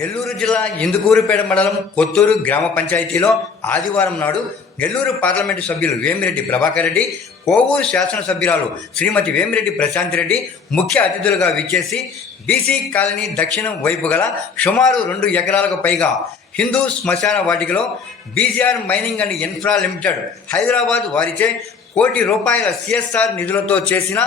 నెల్లూరు జిల్లా ఇందుకూరుపేట మండలం కొత్తూరు గ్రామ పంచాయతీలో ఆదివారం నాడు నెల్లూరు పార్లమెంటు సభ్యులు వేమిరెడ్డి ప్రభాకర్ రెడ్డి, కోవూరు శాసనసభ్యురాలు శ్రీమతి వేమిరెడ్డి ప్రశాంత్ రెడ్డి ముఖ్య అతిథులుగా విచ్చేసి బీసీ కాలనీ దక్షిణం వైపు గల సుమారు 2 ఎకరాలకు పైగా హిందూ శ్మశాన వాటికలో BGR mining and infra limited Hyderabad వారిచే ₹1 కోటి సిఎస్ఆర్ నిధులతో చేసిన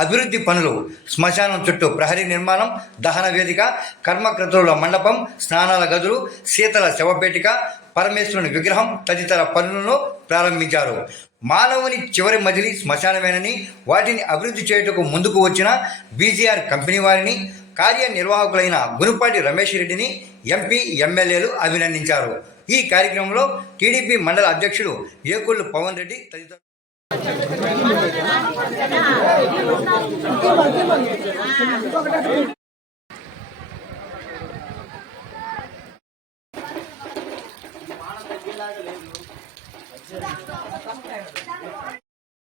అభివృద్ధి పనులు, శ్మశానం చుట్టూ ప్రహరీ నిర్మాణం, దహన వేదిక, కర్మకృతుల మండపం, స్నానాల గదులు, శీతల శవపేటిక, పరమేశ్వరుని విగ్రహం తదితర పనులను ప్రారంభించారు. మానవుని చివరి మజిలీ శ్మశానమేనని, వాటిని అభివృద్ధి చేయుటకు ముందుకు వచ్చిన బీజీఆర్ కంపెనీ వారిని, కార్యనిర్వాహకులైన గునుపాటి రమేష్ రెడ్డిని ఎంపీ, ఎమ్మెల్యేలు అభినందించారు. ఈ కార్యక్రమంలో టీడీపీ మండల అధ్యక్షుడు ఏకొల్లు పవన్ రెడ్డి తదితరులు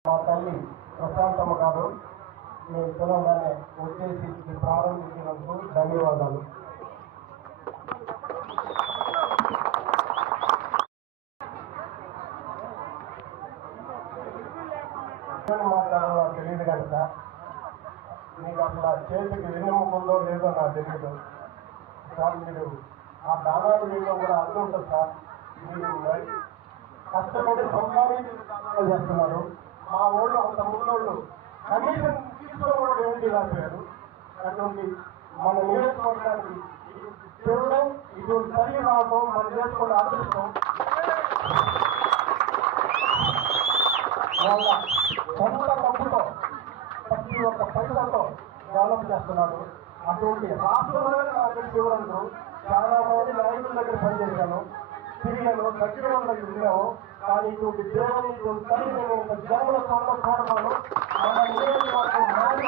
మా తల్లి ప్రశాంతమ్మ గారు మేము తెలంగాణ వచ్చేసి ప్రారంభించినందుకు ధన్యవాదాలు. మాట్లాడాలో తెలియదు కనుక మీకు అసలు చేతికి వెన్నెముకుందో లేదో నాకు తెలియదు సార్. మీరు ఆ దానాలు వేయడం కూడా అనుకుంటుంది సార్. మీరు కష్టపడి సంపాదించి దానాలు చేస్తున్నారు. మా ఊళ్ళో అంత ముందోళ్ళు కనీసం తీసుకోవడం ఏంటి రాశారు. అటువంటి మన నియోజకవర్గానికి చూడడం, ఇటువంటి తల్లి రావడం మనం చేసుకున్న అదృష్టం. వాళ్ళ సొంత డబ్బుతో ప్రతి ఒక్క పైసలతో డెవలప్ చేస్తున్నారు. అటువంటి రాష్ట్రంలో నాకు తెలిసినందుకు చాలా మంది నాయకుల దగ్గర పనిచేశాను, తిరిగాను, దగ్గర వాళ్ళ దగ్గర తిరిగాము. కానీ ఇటువంటి దేవుని, ఇటువంటి తల్లి జన్మల సొంత చూడతాను. మన నియోజకవర్గం మారి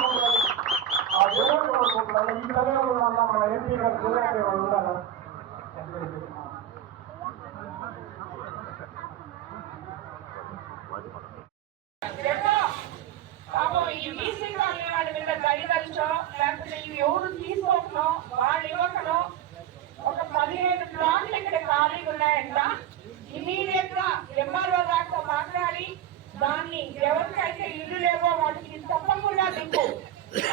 ఆ దేవుడు కోరుకుంటున్నాను. ఈ తల్లిలో ఉండాలా, మన ఎంపీ గారు జిల్లా ఉండాలా. లేకపోతే ఇవి ఎవరు తీసుకోకనో వాళ్ళు ఇవ్వకనో ఒక 15 ప్లాట్లు ఇక్కడ ఖాళీగా ఉన్నాయంట. ఇమీడియట్ గా ఎంఆర్ఓ గారితో మాట్లాడి దాన్ని ఎవరికైతే ఇల్లు లేవో వాటికి తప్పకుండా మీకు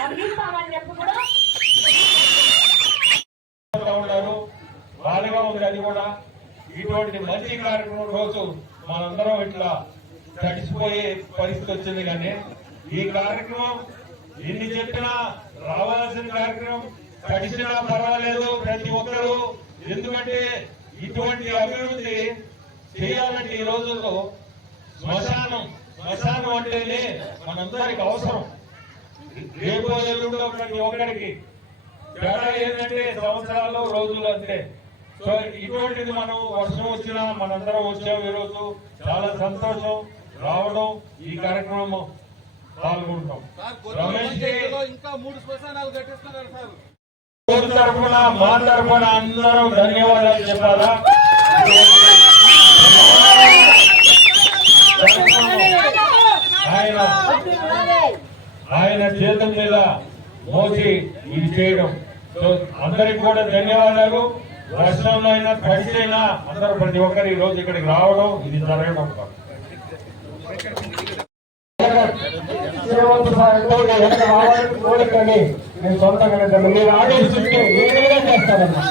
అందిస్తామని చెప్పి కూడా బాగా ఉంది. అది కూడా ఇటువంటి మంచి కార్యక్రమం రోజు మనందరం ఇట్లా తడిసిపోయే పరిస్థితి వచ్చింది. కానీ ఈ కార్యక్రమం ఎన్ని చెప్పినా రావాల్సిన కార్యక్రమం తడిసినా పర్వాలేదు ప్రతి ఒక్కరూ. ఎందుకంటే ఇటువంటి అభివృద్ధి చేయాలంటే ఈ రోజుల్లో శ్మశానం అంటేనే మనందరికి అవసరం. రేపు ఎల్లుండో ప్రతి ఒక్కరికి తేడా ఏంటంటే సంవత్సరాలు, రోజులు అంతే. సో ఇటువంటిది మనం వర్షం వచ్చినా మనందరం వచ్చాం. ఈరోజు చాలా సంతోషం రావడం, ఈ కార్యక్రమం పాల్గొంటాం. రమేష్ ఇంకా 3 శ్మశానాలు కట్టిస్తున్నారు సార్. ఊరు తరఫున, మా తరఫున అందరం ధన్యవాదాలు చెప్పాలా. ఆయన చేతుల మీద మోసి ఇది చేయడం. సో అందరికి కూడా ధన్యవాదాలు. వర్షంలో అయినా తడిసైనా అందరూ ప్రతి ఒక్కరు ఈ రోజు ఇక్కడికి రావడం, ఇది జరగడం. కోరికని నేను సొంతంగా మీరు ఆదేశిస్తే ఏ విధంగా చేస్తారన్నా